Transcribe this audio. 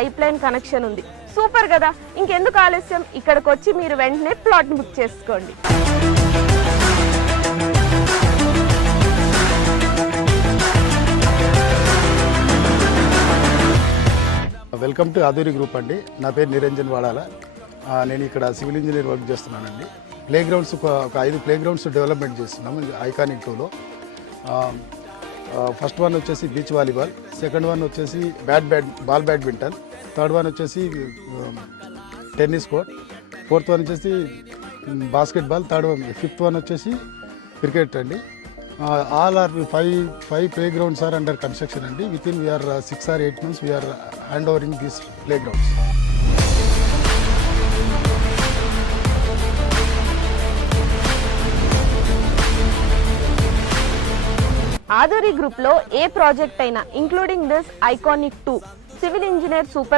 Pipe line connection ఉంది. Super కదా, ఇంకెందుకు ఆలస్యం, ఇక్కడికి వచ్చి మీరు వెంటనే ప్లాట్ బుక్ చేసుకోండి. వెల్కమ్ టు ఆధురి గ్రూప్ అండి. నా పేరు నిరంజన్ వాడాల. నేను ఇక్కడ సివిల్ ఇంజనీర్ వర్క్ చేస్తున్నానండి. ప్లే గ్రౌండ్స్ ఒక 5 ప్లే గ్రౌండ్స్ డెవలప్మెంట్ చేస్తున్నాము ఐకానిక్ 2లో. ఫస్ట్ వన్ వచ్చేసి బీచ్ వాలీబాల్, సెకండ్ వన్ వచ్చేసి బాల్ బ్యాడ్మింటన్, థర్డ్ వన్ వచ్చేసి టెన్నిస్ కోర్ట్, ఫోర్త్ వన్ వచ్చేసి బాస్కెట్బాల్, ఫిఫ్త్ వన్ వచ్చేసి క్రికెట్ అండి. All are 5 playgrounds are under construction అండి. Within we are 6 or 8 months we are hand overing these playgrounds. Aadhuri group లో ఏ project అయినా including this iconic 2 civil engineer super